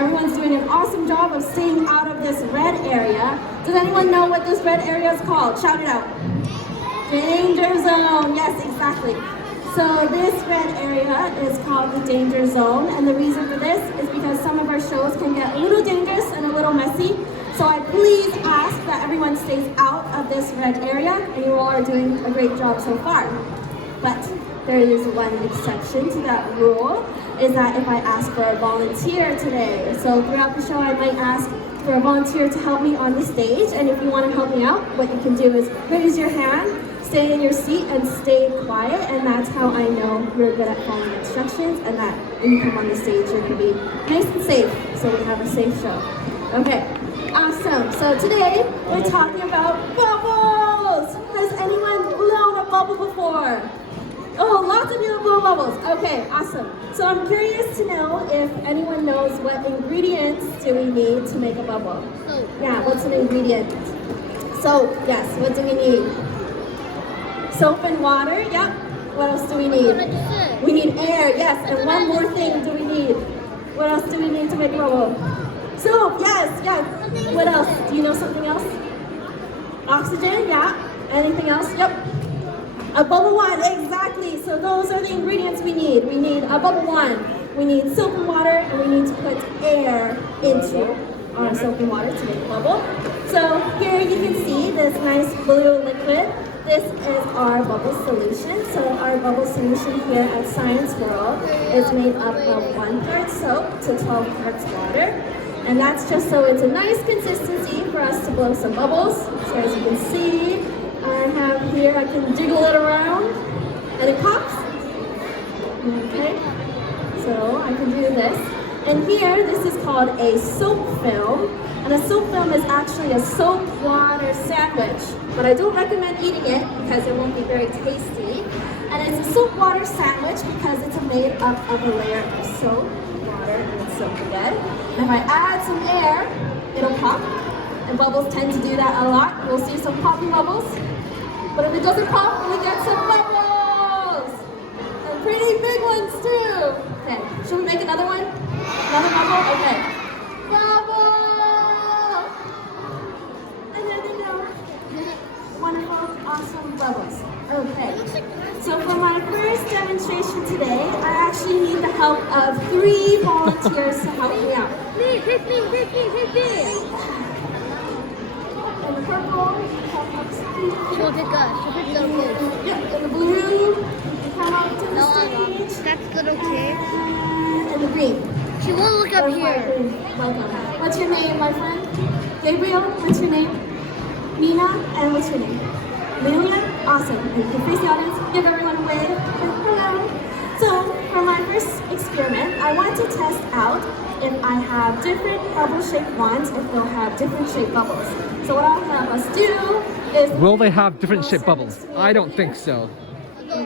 Everyone's doing an awesome job of staying out of this red area. Does anyone know what this red area is called? Shout it out. Danger zone. Yes, exactly. So this red area is called the danger zone, and the reason for this is because some of our shows can get a little dangerous and a little messy. So I please ask that everyone stays out of this red area, and you all are doing a great job so far. But there is one exception to that rule, is that if I ask for a volunteer today. So throughout the show I might ask for a volunteer to help me on the stage, and if you want to help me out, what you can do is raise your hand, stay in your seat, and stay quiet, and that's how I know you're good at following instructions, and that when you come on the stage you're going to be nice and safe, so we have a safe show. Okay, awesome. So today we're talking about bubbles! Has anyone blown a bubble before? Oh, lots of you have blown bubbles. Okay, awesome. So I'm curious to know if anyone knows what ingredients do we need to make a bubble? Yeah, what's an ingredient? Soap, yes. What do we need? Soap and water, yep. What else do we need? We need air, yes. And one more thing do we need? What else do we need to make a bubble? Soap, yes, yes. What else? Do you know something else? Oxygen, yeah. Anything else? Yep. A bubble one, exactly. So those are the ingredients we need. We need a bubble one. We need soap and water, and we need to put air into our soap and water to make a bubble. So here you can see this nice blue liquid. This is our bubble solution. So our bubble solution here at Science World is made up of 1 part soap to 12 parts water. And that's just so it's a nice consistency for us to blow some bubbles. So as you can see, I have here, I can jiggle it around and it pops. Okay, so I can do this. And here, this is called a soap film. And a soap film is actually a soap water sandwich. But I don't recommend eating it because it won't be very tasty. And it's a soap water sandwich because it's made up of a layer of soap, water, and soap again. And if I add some air, it'll pop. And bubbles tend to do that a lot. We'll see some popping bubbles. But if it doesn't pop, we get some bubbles! And pretty big ones too! Okay, should we make another one? Another bubble? Okay. Bubble! And there they go. Wonderful, awesome bubbles. Okay. So for my first demonstration today, I actually need the help of 3 volunteers to help me out. Please, hit me. And the purple, She'll pick us. yeah, and the blue, come up to the stage. That's good, okay? And the green. She won't look up here. Welcome. What's your name, my friend? Gabriel, what's your name? Nina, and what's your name? Amelia? Awesome. And you can face the audience, give everyone a wave. Hello. So, for my first experiment, I want to test out if I have different bubble-shaped wands, if they'll have different shaped bubbles. So what I'll have us do is... Will they have different shaped bubbles? I don't think so. I'll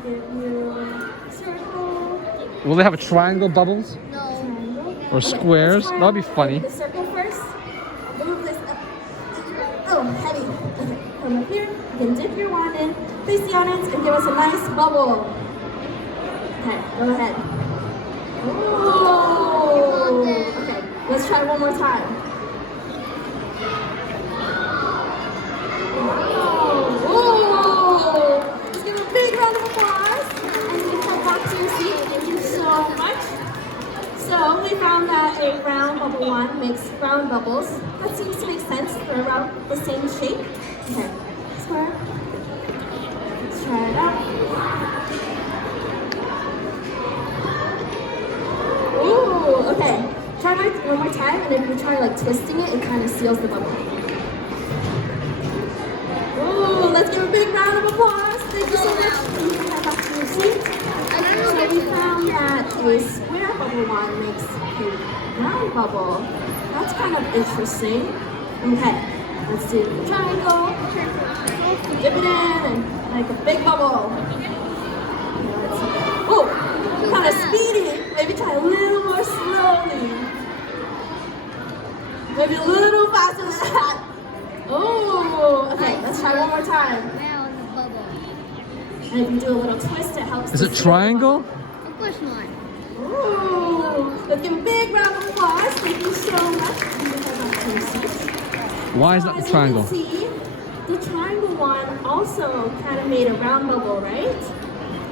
give you a circle. Will they have a triangle bubbles? No. Or squares? That'll be funny. The circle first. I'll move this up. Oh, heavy. Okay, come up here. You can dip your wand in, face the audience, and give us a nice bubble. Okay, go ahead. Whoa! Okay, let's try one more time. Whoa! Let's give a big round of applause. And you can come back to your seat. Thank you so much. So we found that a round bubble wand makes round bubbles. That seems to make sense for around the same shape. Okay, square. Let's try it out. Ooh, okay. Try one more time, and if you try like twisting it, it kind of seals the bubble. Ooh, let's give a big round of applause. Thank you so much. You can head back to your seat. So we found that a square bubble wand makes a round bubble. That's kind of interesting. Okay, let's do the triangle. Dip it in and make a big bubble. Oh, kind of speedy. Maybe try a little more slowly. Maybe a little faster than that. Oh, okay, let's try one more time. Round bubble. And if you do a little twist, it helps. Is it triangle? Of course not. Ooh, let's give a big round Why is So that the as you triangle? can see, the triangle one also kind of made a round bubble, right?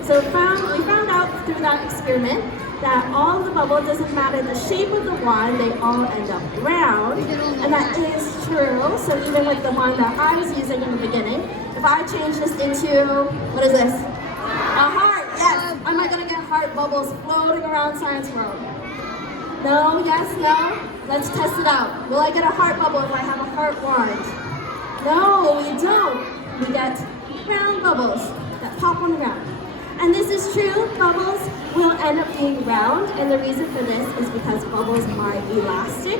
So we found out through that experiment that all of the bubbles, doesn't matter the shape of the wand, they all end up round. And that is true. So even with the wand that I was using in the beginning, if I change this into, what is this? A heart, yes. Am I gonna get heart bubbles floating around Science World? No, yes, no? Let's test it out. Will I get a heart bubble if I have a heart wand? No, we don't. We get round bubbles that pop on the ground. And this is true, bubbles will end up being round, and the reason for this is because bubbles are elastic.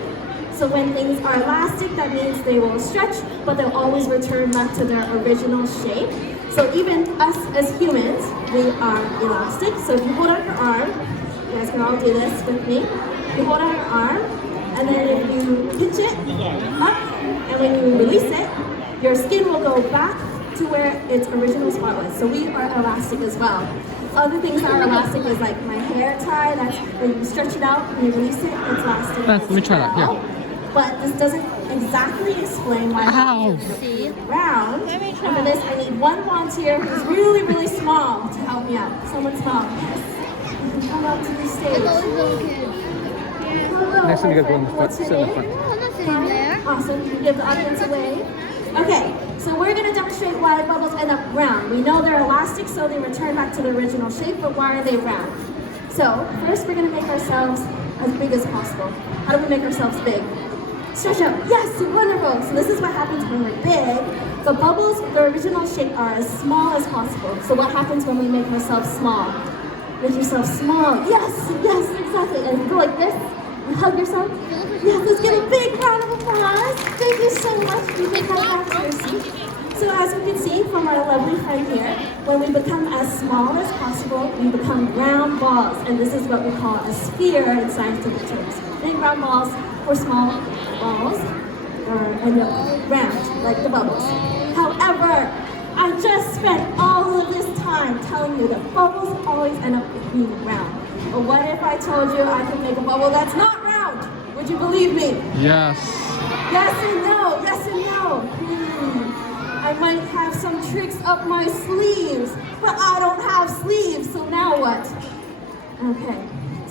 So when things are elastic, that means they will stretch, but they'll always return back to their original shape. So even us as humans, we are elastic. So if you hold out your arm, you guys can all do this with me. You hold out your arm, and then if you pinch it up, and when you release it, your skin will go back to where its original spot was. So we are elastic as well. Other things that are elastic is like my hair tie. That's when you stretch it out and you release it, it's elastic. Let me try that, well. here. But this doesn't exactly explain why Ow. it's round. And for this, I need one volunteer who's really, really small to help me out. Someone small. Yes. You can come up to the stage. Look at those little kids. Hello, Next time you my gotta go in the friend. front, What's your sit in the name? front. Oh, I'm not sitting there. Awesome. You give the audience a wave. Okay, so we're going to demonstrate why bubbles end up round. We know they're elastic, so they return back to the original shape, but why are they round? So first, we're going to make ourselves as big as possible. How do we make ourselves big? Stretch out. Yes, wonderful. So this is what happens when we're big. The bubbles, their original shape, are as small as possible. So what happens when we make ourselves small? Make yourself small. Yes, yes, exactly. And go like this. And hug yourself. Yes, let's give a big round of applause. Thank you so much. You can come back to your seat. So as you can see from our lovely friend here, when we become as small as possible, we become round balls. And this is what we call a sphere in scientific terms. Big round balls or small balls end up round, like the bubbles. However, I just spent all of this time telling you that bubbles always end up being round. But what if I told you I could make a bubble that's not round? Would you believe me? Yes. Yes and no, yes and no. I might have some tricks up my sleeves, but I don't have sleeves, so now what? Okay,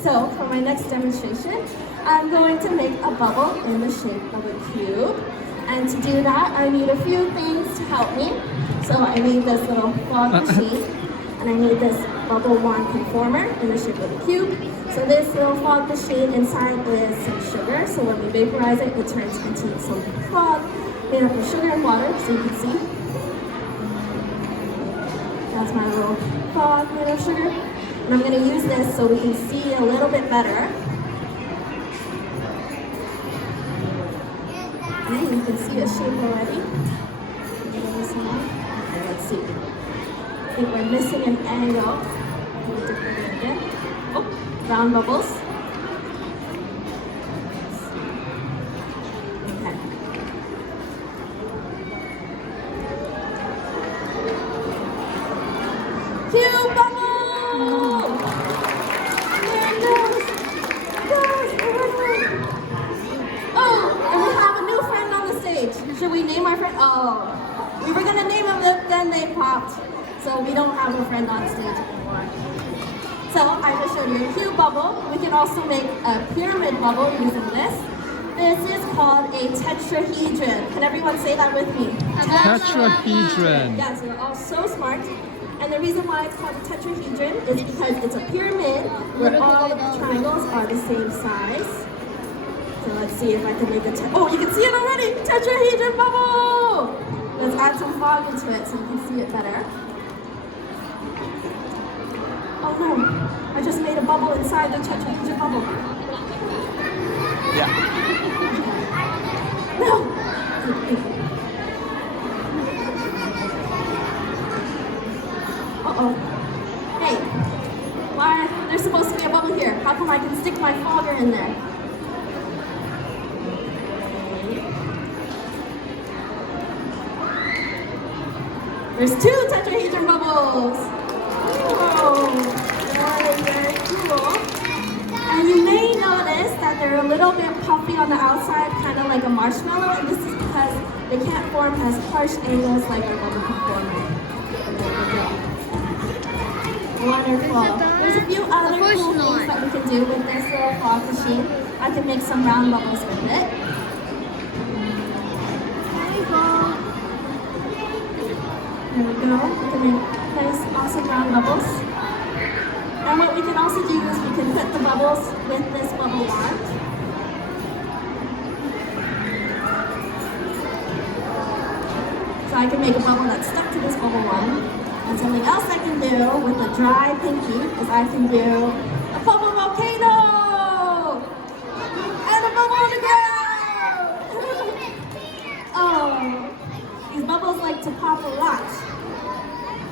so for my next demonstration, I'm going to make a bubble in the shape of a cube. And to do that, I need a few things to help me. So I need this little fog machine, and I need this bubble wand conformer in the shape of a cube. So this little fog machine inside is some sugar, so when we vaporize it, it turns into some fog made up of sugar and water, so you can see. That's my little fog made of sugar. And I'm going to use this so we can see a little bit better. Okay, you can see a shape already. Let's see. I think we're missing an angle. Oh, round bubbles. Okay. Cube bubble! There it goes. Oh, and we have a new friend on the stage. Should we name our friend? Oh, we were gonna name him, then they popped. So we don't have a friend on stage anymore. So I just showed you a cube bubble. We can also make a pyramid bubble using this. This is called a tetrahedron. Can everyone say that with me? Tetrahedron. Yes, we're all so smart. And the reason why it's called a tetrahedron is because it's a pyramid where all of the triangles are the same size. So let's see if I can make a oh, you can see it already! Tetrahedron bubble! Let's add some fog into it so you can see it better. Oh no, I just made a bubble inside the tetrahedron bubble. Yeah. No! Uh-oh. Hey, why? There's supposed to be a bubble here. How come I can stick my fogger in there? There's two tetrahedron bubbles. Oh, very cool. And you may notice that they're a little bit puffy on the outside, kind of like a marshmallow, and this is because because they can't form as harsh angles like our bubble can form. Wonderful. There's a few other cool things that we can do with this little fog machine. I can make some round bubbles with it. There we go. We can make nice, awesome round bubbles. And what we can also do is we can put the bubbles with this bubble wand. So I can make a bubble that's stuck to this bubble wand. And something else I can do with a dry pinky is I can do a bubble volcano! And a bubble on the ground! Oh, these bubbles like to pop a lot.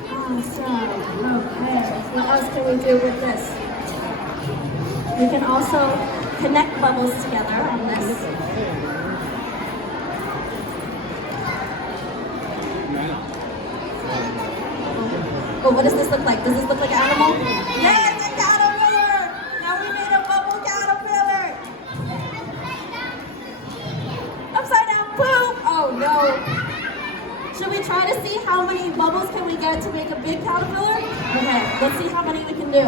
Awesome. Okay, what else can we do with this? We can also connect bubbles together on this. Oh, what does this look like? Does this look like an animal? Yes, a caterpillar! Now we made a bubble caterpillar! Upside down poop! Oh no! Should we try to see how many bubbles can we get to make a big caterpillar? Okay, let's see how many we can do.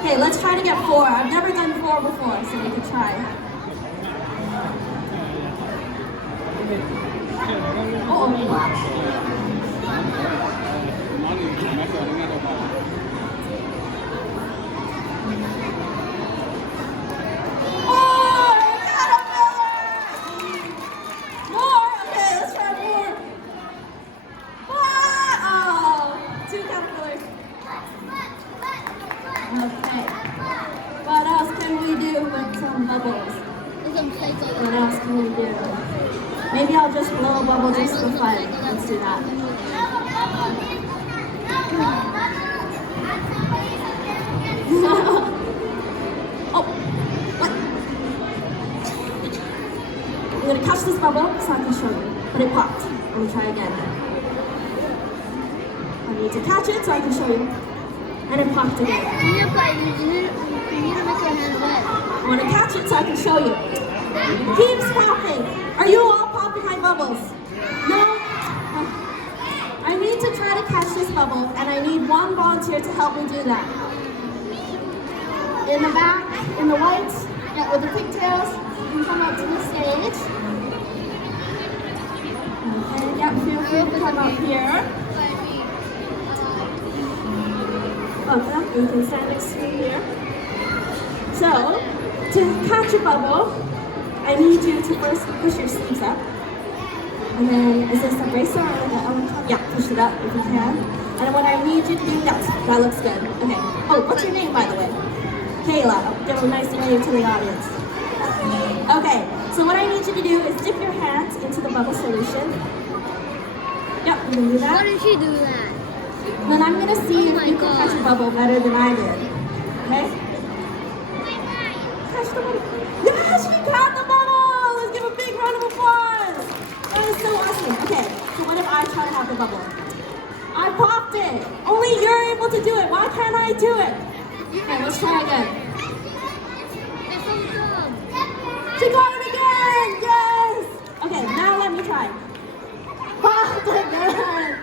Okay, let's try to get 4. I've never done 4 before, so we can try. Okay. What else can we do with some bubbles? What else can we do? Maybe I'll just blow a bubble just for fun. Let's do that. Oh, what? I'm going to catch this bubble so I can show you. But it popped. Let me try again. I need to catch it so I can show you. And it popped again. You need to make your hands wet. I want to catch it so I can show you. Keeps popping. Are you all popping my bubbles? No? I need to try to catch this bubble, and I need one volunteer to help me do that. In the back, in the white, yeah, with the pigtails, you can come up to the stage. Okay, yeah, feel free to come up here. Okay, you can stand next to me here. So, to catch a bubble, I need you to first push your sleeves up. And then, is this a bracer or a yeah, push it up if you can. And then what I need you to do, yes, that looks good. Okay. Oh, what's your name, by the way? Kayla. Give a nice wave to the audience. Okay, so what I need you to do is dip your hands into the bubble solution. Yep, you can do that. Why did she do that? Then I'm gonna see if you can catch a bubble better than I did. Okay? Catch the bubble. Yes, she caught the bubble! Let's give a big round of applause! That was so awesome. Okay, so what if I try to have the bubble? I popped it! Only you're able to do it. Why can't I do it? Okay, let's try again. It's so dumb. She got it again! Yes! Okay, now let me try. Popped again!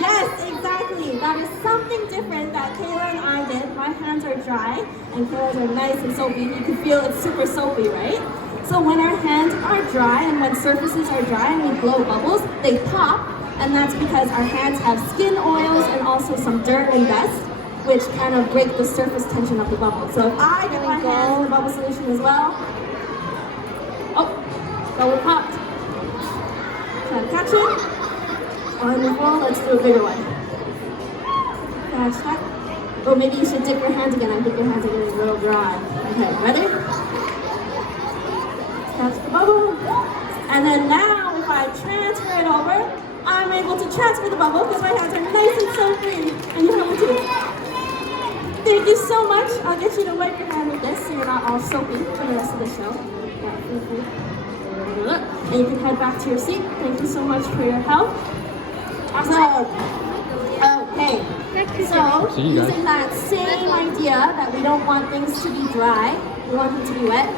Yes, exactly. That is something different that Kayla and I did. My hands are dry and Kayla's are nice and soapy. You can feel it's super soapy, right? So when our hands are dry and when surfaces are dry and we blow bubbles, they pop, and that's because our hands have skin oils and also some dirt and dust, which kind of break the surface tension of the bubble. So if I get my hands in the bubble solution as well, oh, bubble popped. Try to catch it. Wonderful. Let's do a bigger one. Catch that. Oh, maybe you should dip your hands again. I think your hands are getting a little dry. Okay, ready? Catch the bubble. And then now, if I transfer it over, I'm able to transfer the bubble because my hands are nice and soapy. And you have a too. Thank you so much. I'll get you to wipe your hand with this so you're not all soapy for the rest of the show. Yeah, And you can head back to your seat. Thank you so much for your help. Awesome. Okay. So, See you guys. using that same idea that we don't want things to be dry, we want them to be wet.